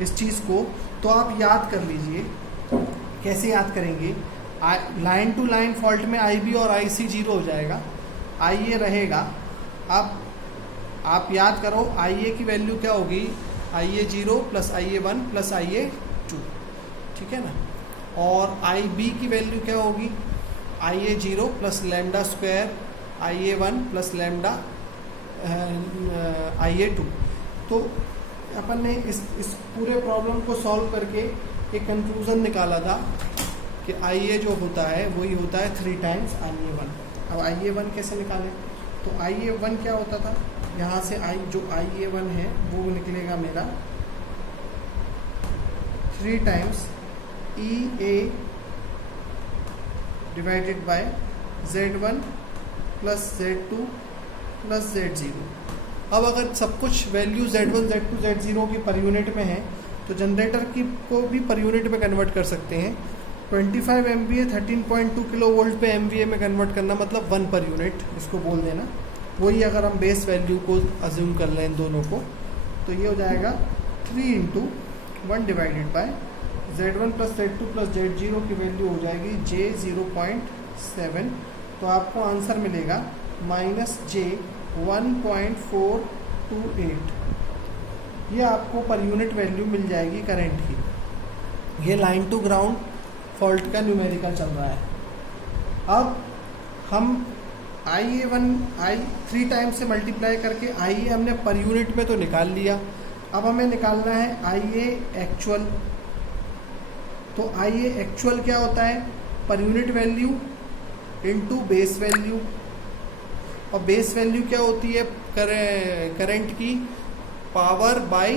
इस चीज़ को, तो आप याद कर लीजिए। कैसे याद करेंगे? लाइन टू लाइन फॉल्ट में IB और IC जीरो हो जाएगा, IA रहेगा। अब आप याद करो IA की वैल्यू क्या होगी, IA 0 plus IA 1 plus IA 2, ठीक है ना। और IB की वैल्यू क्या होगी, IA 0 plus lambda square IA 1 plus lambda IA 2। तो अपन ने इस पूरे प्रॉब्लम को सॉल्व करके एक कंक्लूजन निकाला था कि IA जो होता है वही होता है 3 टाइम्स IA 1। अब IA 1 कैसे निकालें? तो IA 1 क्या होता था, यहाँ से जो IA 1 है वो निकलेगा मेरा 3 times EA divided by Z1 plus Z2 plus Z0। अब अगर सब कुछ वैल्यू Z1 Z2 Z0 की पर यूनिट में है तो जनरेटर की को भी पर यूनिट में कन्वर्ट कर सकते हैं। 25 MVA 13.2 किलो वोल्ट पे MVA में कन्वर्ट करना मतलब 1 पर यूनिट इसको बोल देना। वही अगर हम बेस वैल्यू को अज्यूम कर लें इन दोनों को, तो ये हो जाएगा 3 × 1 divided by Z1 plus Z2 plus Z0 की वैल्यू हो जाएगी J0.7। तो आपको आंसर मिलेगा -J1.428। ये आपको पर यूनिट वैल्यू मिल जाएगी करंट की। ये लाइन टू ग्राउंड फॉल्ट का न्यूमेरिकल चल रहा है। अब हम IA1 3 टाइम्स से मल्टीप्लाई करके IA हमने पर यूनिट में तो निकाल लिया। अब हमें निकालना है IA एक्चुअल। तो IA एक्चुअल क्या होता है, per unit value into base value. और बेस वैल्यू क्या होती है करंट की, पावर बाय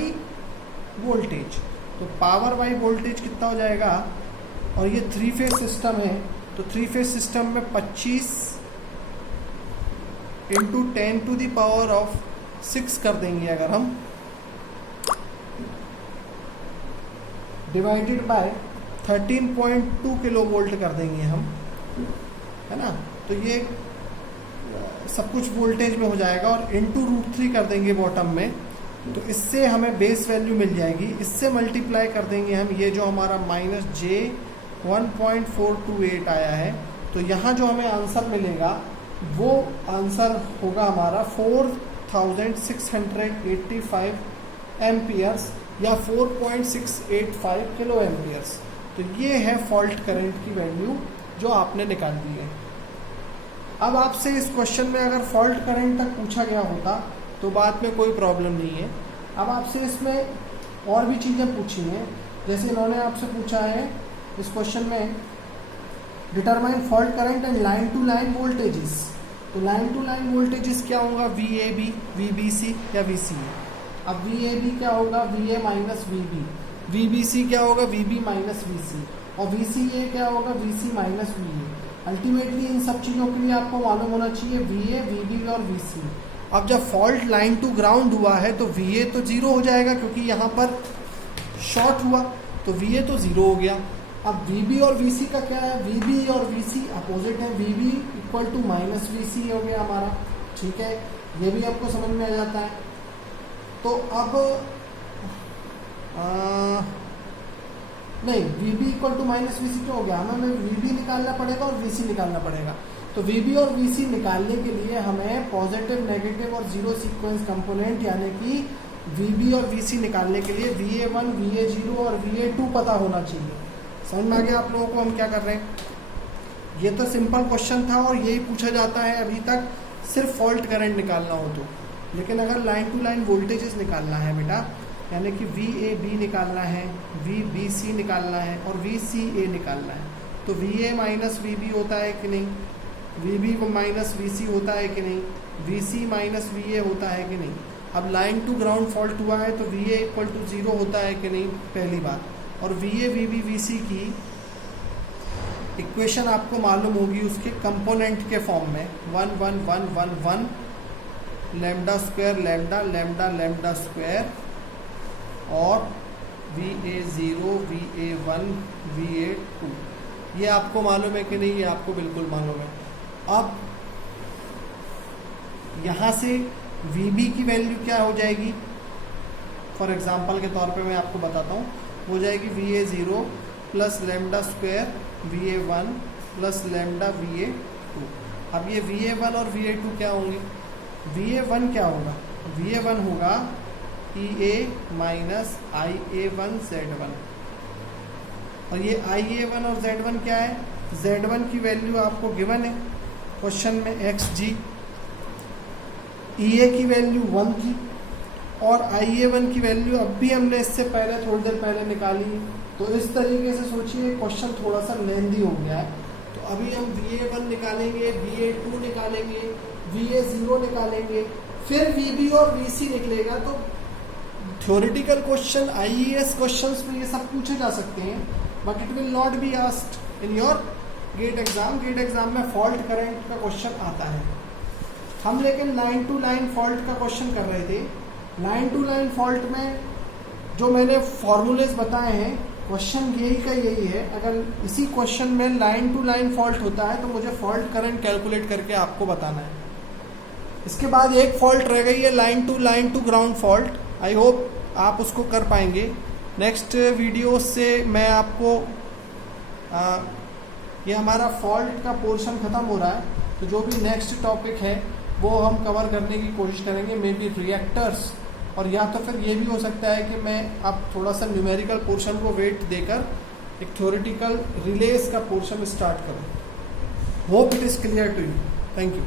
वोल्टेज। तो पावर बाय वोल्टेज कितना हो जाएगा, और ये 3 फेज सिस्टम है तो 3 फेज सिस्टम में 25 × 10⁻⁶ कर देंगे अगर हम, डिवाइडेड बाय 13.2 किलो वोल्ट कर देंगे हम, है ना। तो ये सब कुछ वोल्टेज में हो जाएगा और इनटू √3 कर देंगे बॉटम में। तो इससे हमें बेस वैल्यू मिल जाएगी। इससे मल्टीप्लाई कर देंगे हम ये जो हमारा -J1.428 आया है। तो यहाँ जो हमें आंसर मिलेगा वो आंसर होगा हमारा 4685 एम्पियर्स या 4.685 किलो एम्पियर्स। तो ये है फॉल्ट करंट की वैल्यू जो आपने निकाल दी है। अब आपसे इस क्वेश्चन में अगर फॉल्ट करंट तक पूछा गया होता तो बाद में कोई प्रॉब्लम नहीं है। अब आपसे इसमें और भी चीज़ें पूछी हैं, जैसे इन्होंने आपसे पूछा है इस क्वेश्चन में determine fault current and line to line voltages. तो लाइन टू लाइन वोल्टेजेस क्या होगा, VAB, VBC या VCA। अब VAB क्या होगा, VA माइनस VB। VBC क्या होगा, VB माइनस VC। और VCA क्या होगा, VC माइनस VA। अल्टीमेटली इन सब चीज़ों के लिए आपको मालूम होना चाहिए VA, VB और VC। अब जब फॉल्ट लाइन टू ग्राउंड हुआ है तो VA तो 0 हो जाएगा क्योंकि यहाँ पर शॉर्ट हुआ, तो VA तो 0 हो गया। अब VB और VC का क्या है, VB और VC अपोजिट है, VB equal to minus VC हो गया हमारा, ठीक है। ये भी आपको समझ में आ जाता है। तो अब नहीं, VB equal to minus VC क्यों हो गया, हमें VB निकालना पड़ेगा और VC निकालना पड़ेगा। तो VB और VC निकालने के लिए हमें पॉजिटिव, नेगेटिव और जीरो सीक्वेंस कंपोनेंट यानी कि VB और VC निकालने के लिए VA1, VA0 और VA2 पता होना चाहिए। समझ में आ गया आप लोगों को हम क्या कर रहे हैं? ये तो सिंपल क्वेश्चन था और यही पूछा जाता है अभी तक, सिर्फ फॉल्ट करंट निकालना हो तो। लेकिन अगर लाइन टू लाइन वोल्टेजेस निकालना है बेटा, यानी कि VAB निकालना है, VBC निकालना है और VCA निकालना है, तो VA माइनस VB होता है कि नहीं, VB माइनस VC होता है कि नहीं, VC माइनस VA होता है कि नहीं। अब लाइन टू ग्राउंड फॉल्ट हुआ है तो VA इक्वल टू 0 होता है कि नहीं, पहली बात। और VA, VB, VC की इक्वेशन आपको मालूम होगी उसके कंपोनेंट के फॉर्म में 1 1 1 1 1 lambda square lambda lambda lambda square और VA0, VA1, VA2। ये आपको मालूम है कि नहीं, ये आपको बिल्कुल मालूम है। अब यहाँ से VB की वैल्यू क्या हो जाएगी, फॉर एग्जांपल के तौर पे मैं आपको बताता हूँ, हो जाएगी VA0 plus lambda square VA1 plus lambda VA2। अब ये VA1 और VA2 क्या होंगे? VA1 क्या होगा? VA1 होगा EA माइनस IA1 Z1, और ये IA1 और Z1 क्या है? Z1 की वैल्यू आपको गिवन है क्वेश्चन में XG, EA की वैल्यू 1 थी और IA1 की वैल्यू अब भी हमने इससे पहले थोड़ी देर पहले निकाली। तो इस तरीके से सोचिए क्वेश्चन थोड़ा सा लेंदी हो गया है। तो अभी हम VA1 निकालेंगे, VA2 निकालेंगे, VA0 निकालेंगे, फिर VB और VC निकलेगा। तो थ्योरेटिकल क्वेश्चन IAS क्वेश्चंस में ये सब पूछे जा सकते हैं, but it will not be asked in your GATE exam. GATE exam में फॉल्ट करंट का क्वेश्चन आता है। हम लेकिन लाइन टू लाइन फॉल्ट का क्वेश्चन कर रहे थे। लाइन टू लाइन फॉल्ट में जो मैंने फॉर्मूलेज बताए हैं, क्वेश्चन यही का यही है। अगर इसी क्वेश्चन में लाइन टू लाइन फॉल्ट होता है तो मुझे फॉल्ट करंट कैलकुलेट करके आपको बताना है। इसके बाद एक फॉल्ट रह गई है line to ground fault. I hope आप उसको कर पाएंगे। नेक्स्ट वीडियो से मैं आपको ये हमारा फॉल्ट का पोर्शन ख़त्म हो रहा है, तो जो भी नेक्स्ट टॉपिक है वो हम कवर करने की कोशिश करेंगे, मे बी रिएक्टर्स, और या तो फिर ये भी हो सकता है कि मैं अब थोड़ा सा न्यूमेरिकल पोर्शन को वेट देकर एक थ्योरेटिकल रिलेज का पोर्शन स्टार्ट करूँ। Hope it is clear to you. Thank you.